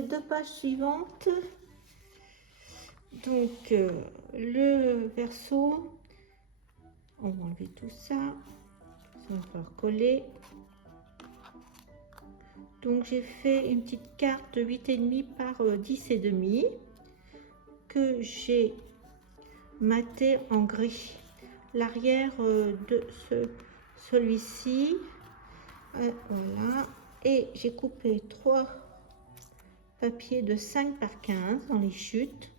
les 2 pages suivantes, donc le verso, on va enlever tout ça, ça va falloir coller. Donc j'ai fait une petite carte de 8,5 par 10,5 que j'ai maté en gris. L'arrière de celui-ci, voilà, et j'ai coupé 3 papiers de 5 par 15 dans les chutes.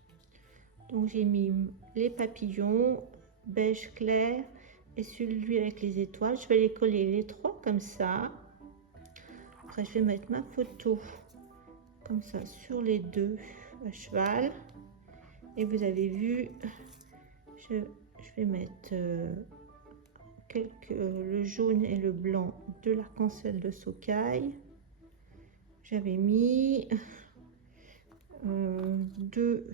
Donc j'ai mis les papillons beige clair et celui avec les étoiles. Je vais les coller les 3 comme ça. Après je vais mettre ma photo comme ça sur les 2 à cheval. Et vous avez vu, je vais mettre le jaune et le blanc de l'arc-en-ciel de Sookaï. J'avais mis 2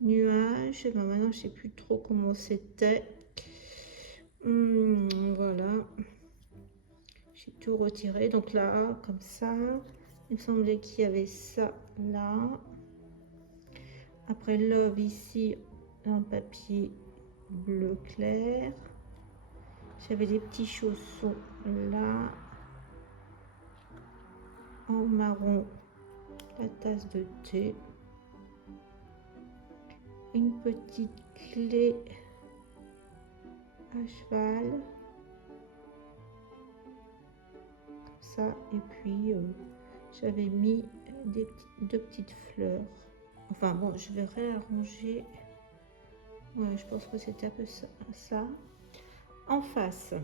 nuages. Ben maintenant je sais plus trop comment c'était. Voilà, j'ai tout retiré. Donc là comme ça, il me semblait qu'il y avait ça là. Après love ici en papier bleu clair. J'avais des petits chaussons là en marron, la tasse de thé, une petite clé à cheval, comme ça, et puis j'avais mis deux petites fleurs. Enfin bon, je vais réarranger. Ouais, je pense que c'était un peu ça. En face,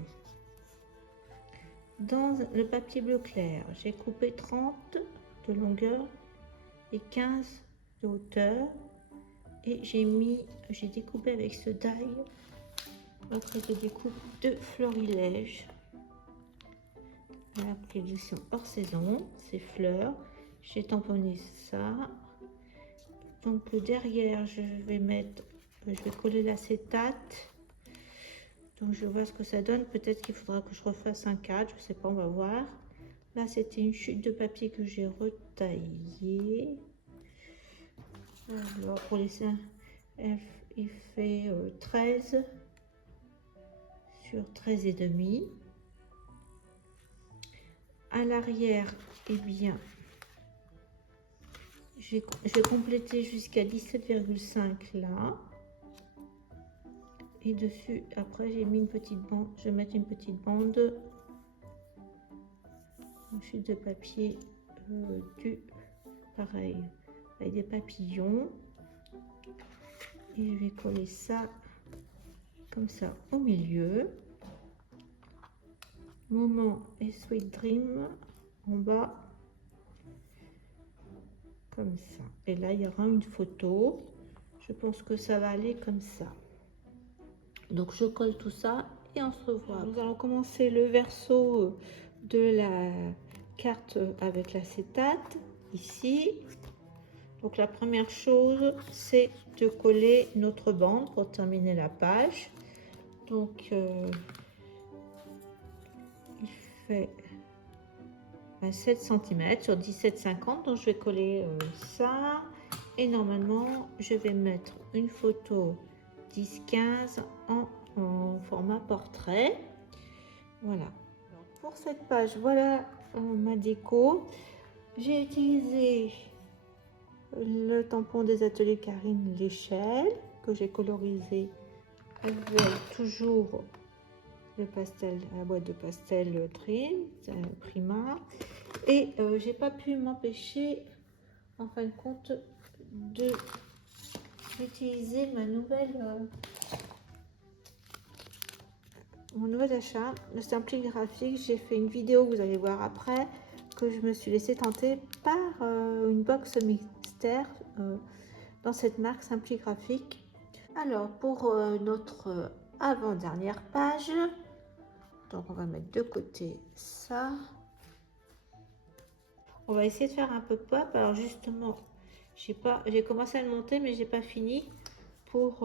dans le papier bleu clair, j'ai coupé 30 de longueur et 15 de hauteur. Et j'ai découpé avec ce die. Après, je découpe 2 florilèges. La prédiction hors saison, ces fleurs. J'ai tamponné ça. Donc derrière, je vais coller l'acétate. Donc je vois ce que ça donne. Peut-être qu'il faudra que je refasse un cadre, je sais pas, on va voir. Là, c'était une chute de papier que j'ai retaillée. Alors pour les seins, il fait 13 sur 13,5. À l'arrière, eh bien, j'ai complété jusqu'à 17,5 là. Et dessus, après, j'ai mis une petite bande. Je vais mettre une petite bande. Une chute de papier pareil, avec des papillons. Et je vais coller ça comme ça au milieu. Moment et Sweet Dream en bas. Comme ça. Et là, il y aura une photo. Je pense que ça va aller comme ça. Donc, je colle tout ça et on se revoit. Nous allons commencer le verso de la carte avec l'acétate, ici. Donc, la première chose, c'est de coller notre bande pour terminer la page. Donc, il fait 7 cm sur 17,50. Donc, je vais coller ça. Et normalement, je vais mettre une photo 10-15 en format portrait. Voilà. Alors, pour cette page, voilà ma déco. J'ai utilisé le tampon des ateliers Karine l'échelle que j'ai colorisé avec toujours le pastel, la boîte de pastel Prima. Et j'ai pas pu m'empêcher en fin de compte d'utiliser mon nouvel achat, le Simpli Graphique. J'ai fait une vidéo, vous allez voir après, que je me suis laissé tenter par une box mystère dans cette marque Simpli Graphique. Alors pour notre avant-dernière page, donc on va mettre de côté ça. On va essayer de faire un peu pop. Alors justement, j'ai commencé à le monter, mais j'ai pas fini pour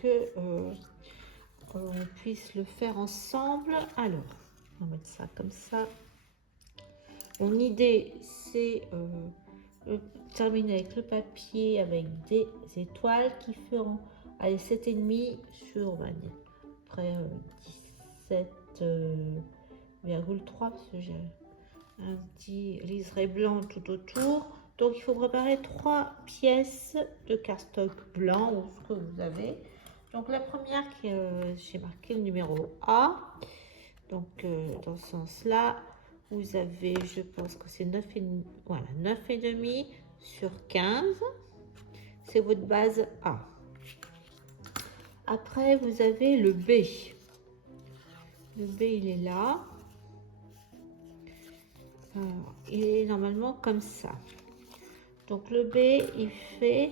que on puisse le faire ensemble. Alors, on va mettre ça comme ça. Mon idée, c'est terminer avec le papier avec des étoiles qui feront, allez, 7,5 sur près 17,3 parce que j'ai un petit liseré blanc tout autour. Donc il faut préparer 3 pièces de cardstock blanc ou ce que vous avez. Donc la première, j'ai marqué le numéro A. Donc dans ce sens-là, vous avez, je pense que c'est 9,5, voilà, 9,5 sur 15. C'est votre base A. Après, vous avez le B. Le B, il est là. Il est normalement comme ça. Donc le B, il fait,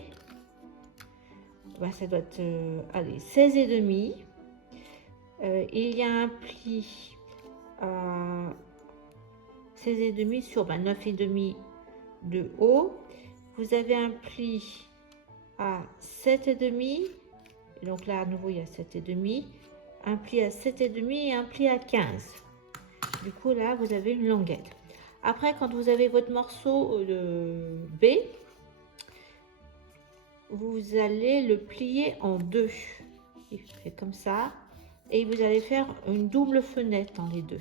ça doit être, allez, 16,5. Il y a un pli à 16,5 sur 9,5 de haut. Vous avez un pli à 7,5. Donc là, à nouveau, il y a 7,5. Un pli à 7,5 et un pli à 15. Du coup, là, vous avez une languette. Après, quand vous avez votre morceau de B, vous allez le plier en deux. Il fait comme ça. Et vous allez faire une double fenêtre dans les deux.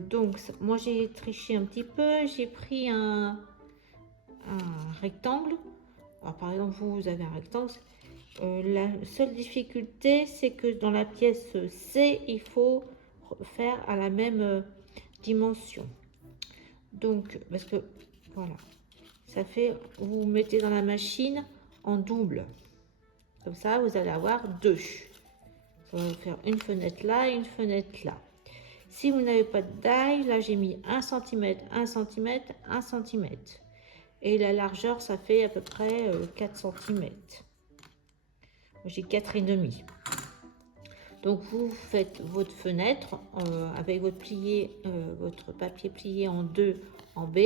Donc, moi, j'ai triché un petit peu. J'ai pris un rectangle. Alors, par exemple, vous avez un rectangle. La seule difficulté, c'est que dans la pièce C, il faut faire à la même dimension. Donc, parce que, voilà, ça fait, vous mettez dans la machine en double. Comme ça, vous allez avoir deux. On va faire une fenêtre là et une fenêtre là. Si vous n'avez pas de die, là, j'ai mis 1 cm, 1 cm, 1 cm. Et la largeur, ça fait à peu près 4 cm. J'ai 4,5. Donc vous faites votre fenêtre avec votre papier plié en deux en B.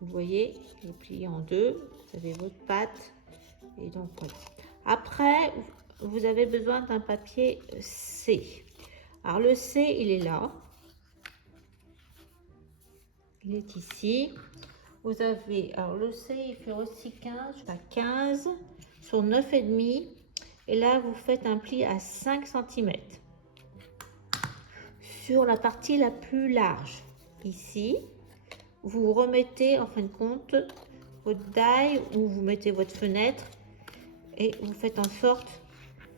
Vous voyez, je plié en deux. Vous avez votre pâte. Et donc voilà. Après, vous avez besoin d'un papier C. Alors le C, il est là. Il est ici. Vous avez, alors le C, il fait aussi 15 à 15 sur 9,5. Et là, vous faites un pli à 5 cm sur la partie la plus large. Ici, vous remettez en fin de compte votre die où vous mettez votre fenêtre et vous faites en sorte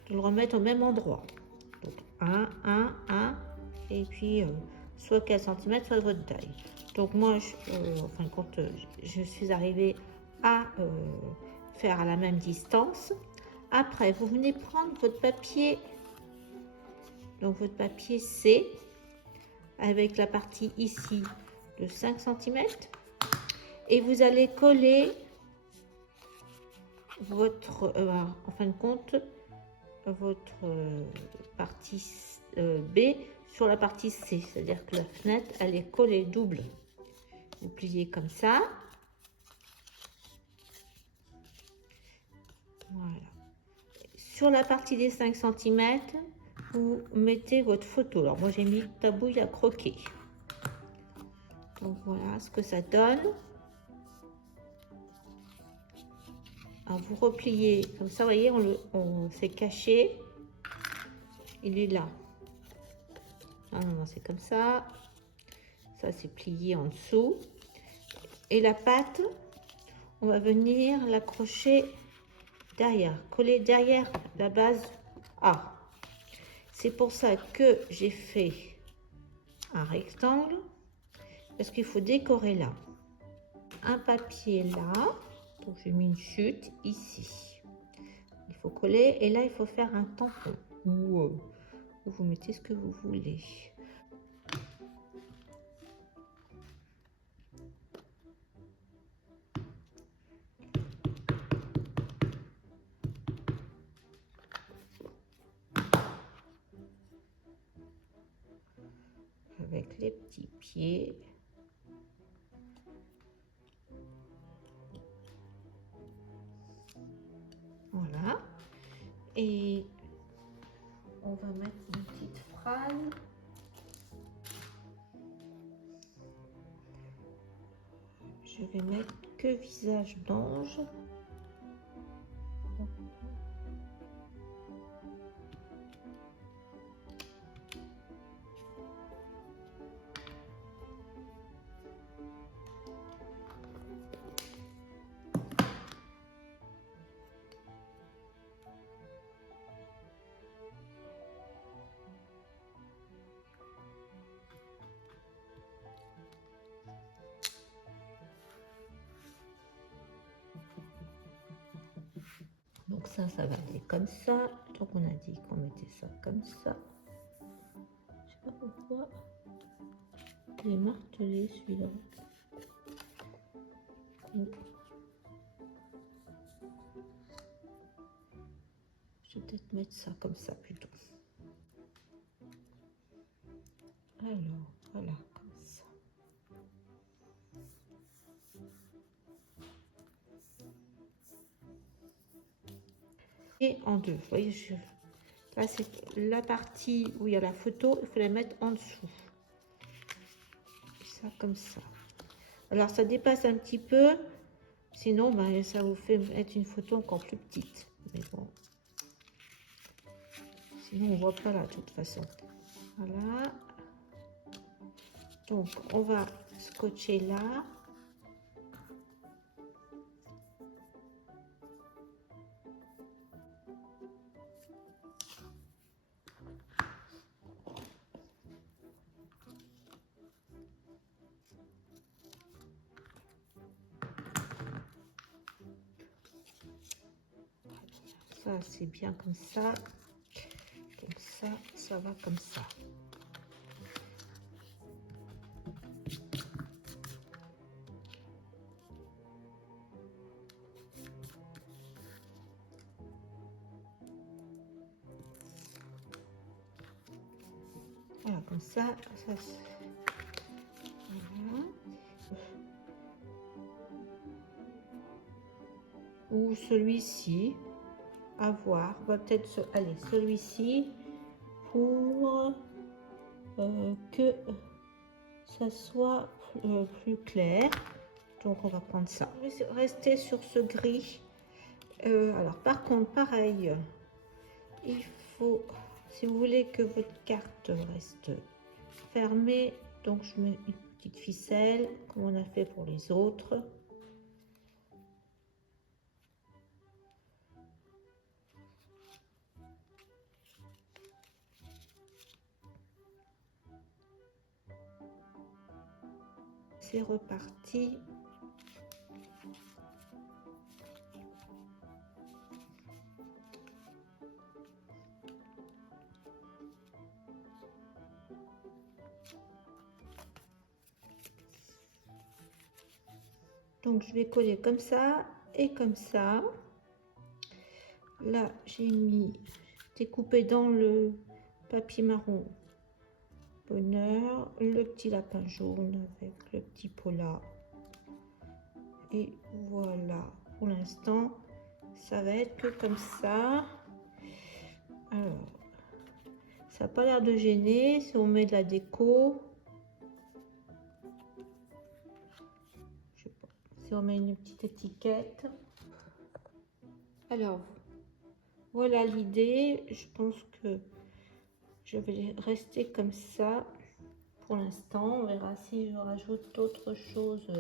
de le remettre au même endroit. Donc 1, 1, 1 et puis soit 4 cm, soit votre die. Donc moi, en fin de compte, je suis arrivée à faire à la même distance. Après, vous venez prendre votre papier, donc votre papier C, avec la partie ici de 5 cm, et vous allez coller votre, en fin de compte, votre partie B sur la partie C, c'est-à-dire que la fenêtre, elle est collée double. Vous pliez comme ça. Voilà. Sur la partie des 5 cm, vous mettez votre photo. Alors moi j'ai mis ta bouille à croquer. Donc voilà ce que ça donne. Alors vous repliez comme ça, vous voyez, on s'est caché. Il est là. Ah non, c'est comme ça. Ça c'est plié en dessous. Et la pâte, on va venir l'accrocher derrière, coller derrière la base A. C'est pour ça que j'ai fait un rectangle, parce qu'il faut décorer là. Un papier là, donc j'ai mis une chute ici. Il faut coller et là il faut faire un tampon où vous mettez ce que vous voulez. Avec les petits pieds. Voilà. Et on va mettre une petite phrase. je vais mettre que visage d'ange. Donc ça va aller comme ça. Donc on a dit qu'on mettait ça comme ça. Je sais pas pourquoi il est martelé celui-là. Je vais peut-être mettre ça comme ça plutôt. Alors voilà, comme ça. Et en deux, vous voyez, là c'est la partie où il y a la photo, il faut la mettre en dessous. Ça comme ça. Alors ça dépasse un petit peu, sinon ben, ça vous fait mettre une photo encore plus petite. Mais bon, sinon on voit pas là de toute façon. Voilà. Donc on va scotcher là. Ça c'est bien comme ça. Donc ça va comme ça. Voilà, comme ça voilà. Ou celui-ci, à voir. On va peut-être aller celui-ci pour que ça soit plus clair. Donc on va prendre ça. Je vais rester sur ce gris. Alors par contre, pareil, il faut, si vous voulez que votre carte reste fermée, donc je mets une petite ficelle comme on a fait pour les autres. C'est reparti. Donc je vais coller comme ça et comme ça. Là j'ai découpé dans le papier marron bonheur le petit lapin jaune avec le petit pot là. Et voilà, pour l'instant ça va être que comme ça. Alors ça n'a pas l'air de gêner si on met de la déco. Je sais pas, si on met une petite étiquette. Alors voilà l'idée. Je pense que je vais rester comme ça pour l'instant. On verra si je rajoute d'autres choses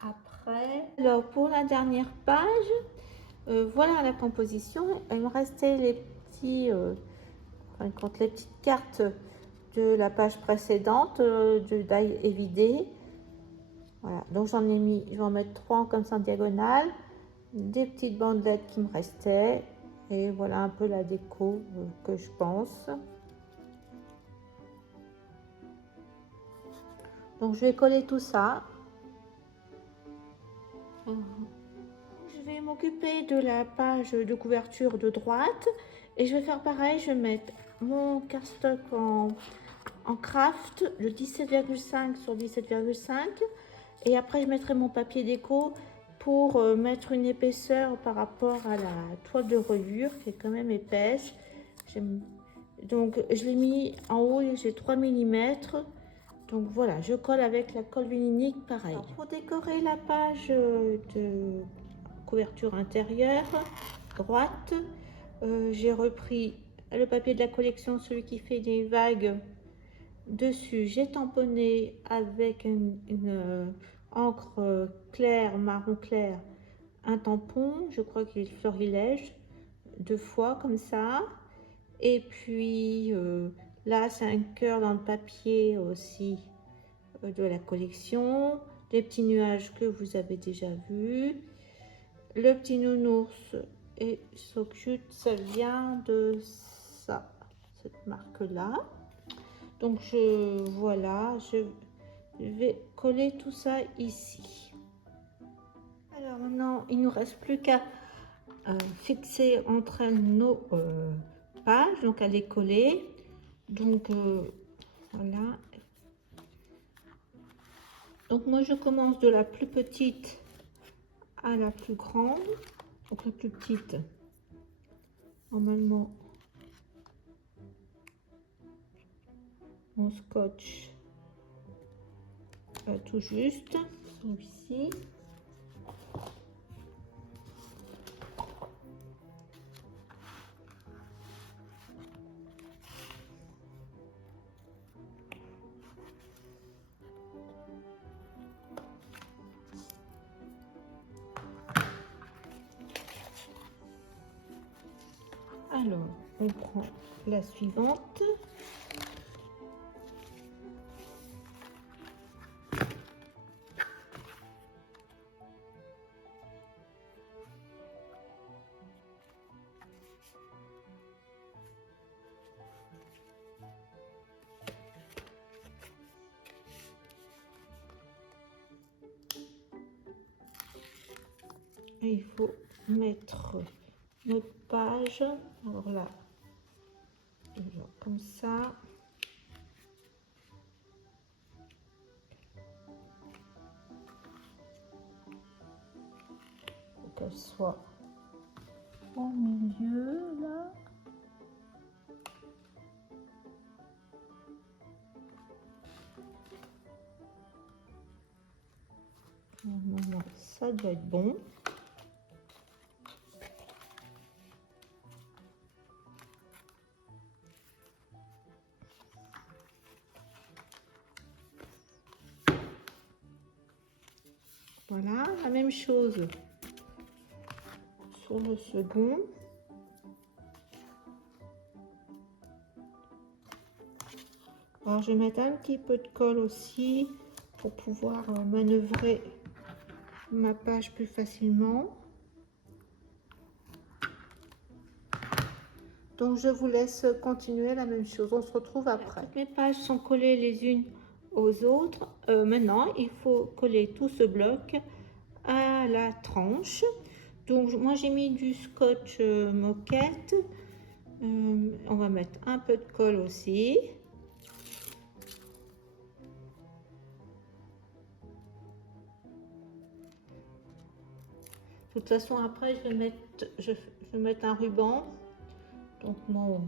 après. Alors pour la dernière page, voilà la composition. Il me restait les petits, les petites cartes de la page précédente de die évidé. Voilà, donc j'en ai mis, je vais en mettre 3 comme ça en diagonale, des petites bandelettes qui me restaient, et voilà un peu la déco que je pense. Donc je vais coller tout ça. Je vais m'occuper de la page de couverture de droite et je vais faire pareil. Je vais mettre mon cardstock en craft de 17,5 sur 17,5 et après je mettrai mon papier déco pour mettre une épaisseur par rapport à la toile de reliure qui est quand même épaisse. Donc je l'ai mis en haut et j'ai 3 mm. Donc voilà, je colle avec la colle vinylnique pareil. Alors, pour décorer la page de couverture intérieure droite, j'ai repris le papier de la collection, celui qui fait des vagues. Dessus, j'ai tamponné avec une encre claire, marron clair, un tampon, je crois qu'il est florilège, 2 fois comme ça. Et puis là, c'est un cœur dans le papier aussi de la collection. Des petits nuages que vous avez déjà vus. Le petit nounours et So Cute, ça vient de ça, cette marque-là. Donc voilà, je vais coller tout ça ici. Alors maintenant, il ne nous reste plus qu'à fixer entre nos pages, donc à les coller. Donc voilà. Donc moi je commence de la plus petite à la plus grande. Donc la plus petite, normalement, mon scotch tout juste, celui-ci. Alors, on prend la suivante. Et il faut mettre notre page, alors là, comme ça. Pour qu'elle soit au milieu, là. Normalement, ça doit être bon. Voilà, la même chose sur le second. Alors, je vais mettre un petit peu de colle aussi pour pouvoir manœuvrer ma page plus facilement. Donc, je vous laisse continuer la même chose. On se retrouve après. Toutes mes pages sont collées les unes aux autres. Maintenant, il faut coller tout ce bloc à la tranche. Donc moi j'ai mis du scotch moquette. On va mettre un peu de colle aussi. De toute façon après je vais mettre un ruban. Donc mon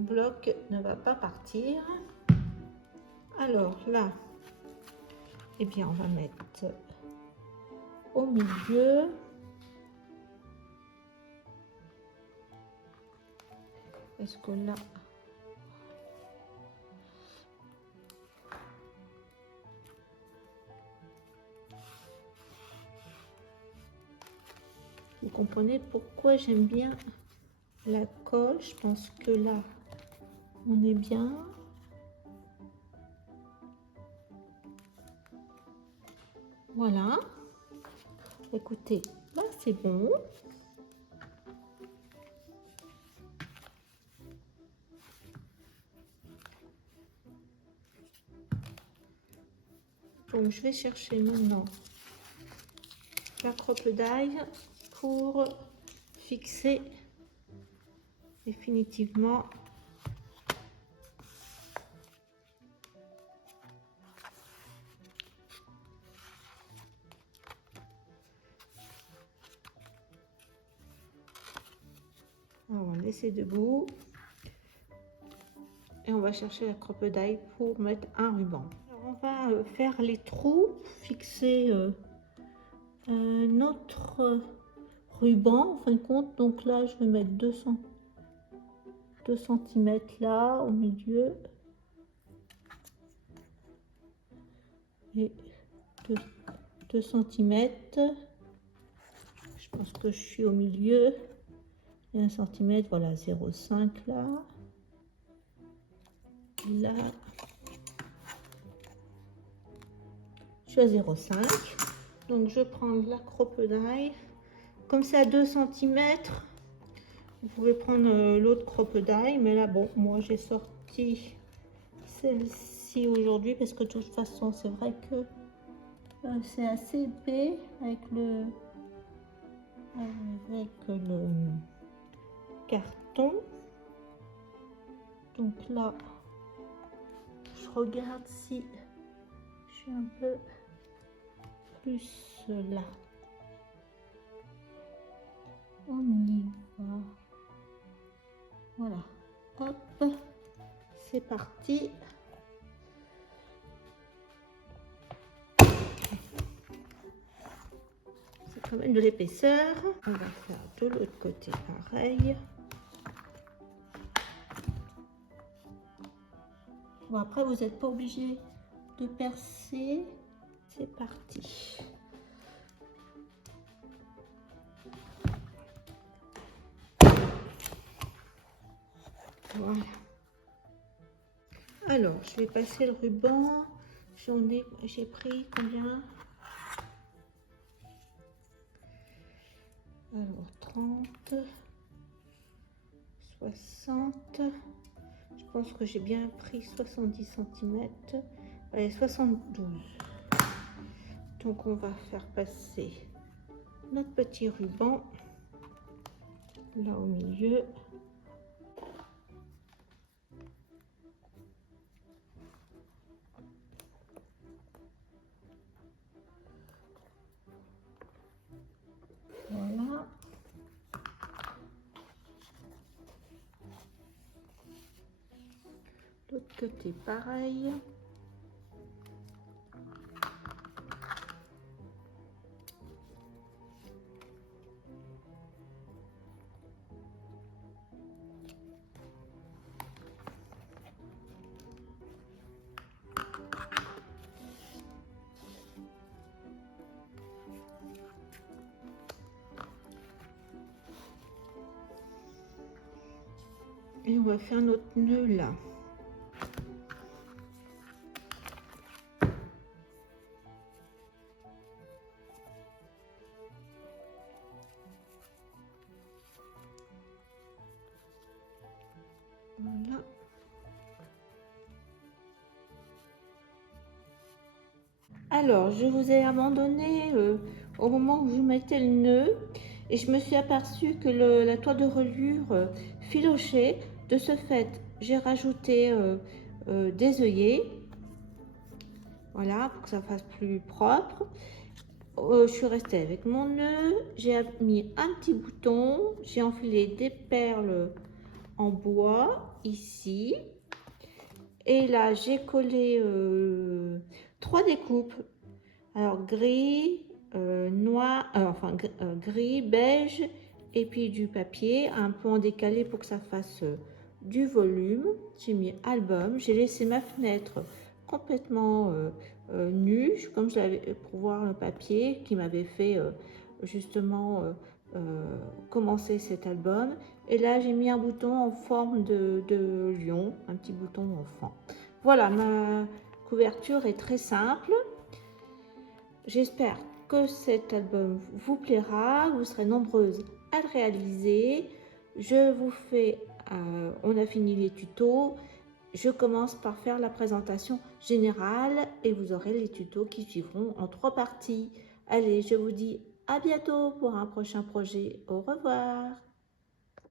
bloc ne va pas partir. Alors là, eh bien on va mettre au milieu. Est-ce que là, vous comprenez pourquoi j'aime bien la colle? Je pense que là, on est bien. Voilà. Écoutez, là c'est bon. Donc je vais chercher maintenant la crocodile pour fixer définitivement on va laisser debout et on va chercher la crocodile pour mettre un ruban. Alors on va faire les trous, fixer notre ruban en fin de compte. Donc là je vais mettre 2 cm là au milieu et 2 cm. Je pense que je suis au milieu et 1 cm, voilà, 0,5 là. Là, je suis à 0,5. Donc je prends la crocodile. Comme c'est à 2 cm, vous pouvez prendre l'autre crocodile. Mais là, bon, moi j'ai sorti celle-ci aujourd'hui parce que de toute façon, c'est vrai que c'est assez épais avec le carton. Donc là, je regarde si je suis un peu plus là. On y va. Voilà. Hop, c'est parti. C'est quand même de l'épaisseur. On va faire de l'autre côté pareil. Bon, après, vous n'êtes pas obligé de percer. C'est parti. Voilà. Alors, je vais passer le ruban. J'ai pris combien? Alors, 30, 60. Je pense que j'ai bien pris 70 cm. Allez, 72. Donc, on va faire passer notre petit ruban là au milieu. Voilà. L'autre côté pareil. Et on va faire notre nœud là. Voilà. Alors, je vous ai abandonné au moment où je mettais le nœud et je me suis aperçue que la toile de reliure filochait. De ce fait, j'ai rajouté des œillets, voilà, pour que ça fasse plus propre. Je suis restée avec mon nœud, j'ai mis un petit bouton, j'ai enfilé des perles en bois ici. Et là, j'ai collé 3 découpes. Alors, gris, noir, gris, beige, et puis du papier, un peu en décalé pour que ça fasse du volume. J'ai mis album. J'ai laissé ma fenêtre complètement nue, comme je l'avais pour voir le papier qui m'avait fait justement commencer cet album. Et là, j'ai mis un bouton en forme de lion, un petit bouton enfant. Voilà, ma couverture est très simple. J'espère que cet album vous plaira. Vous serez nombreuses à le réaliser. Je vous fais, on a fini les tutos. Je commence par faire la présentation générale et vous aurez les tutos qui suivront en 3 parties. Allez, je vous dis à bientôt pour un prochain projet. Au revoir.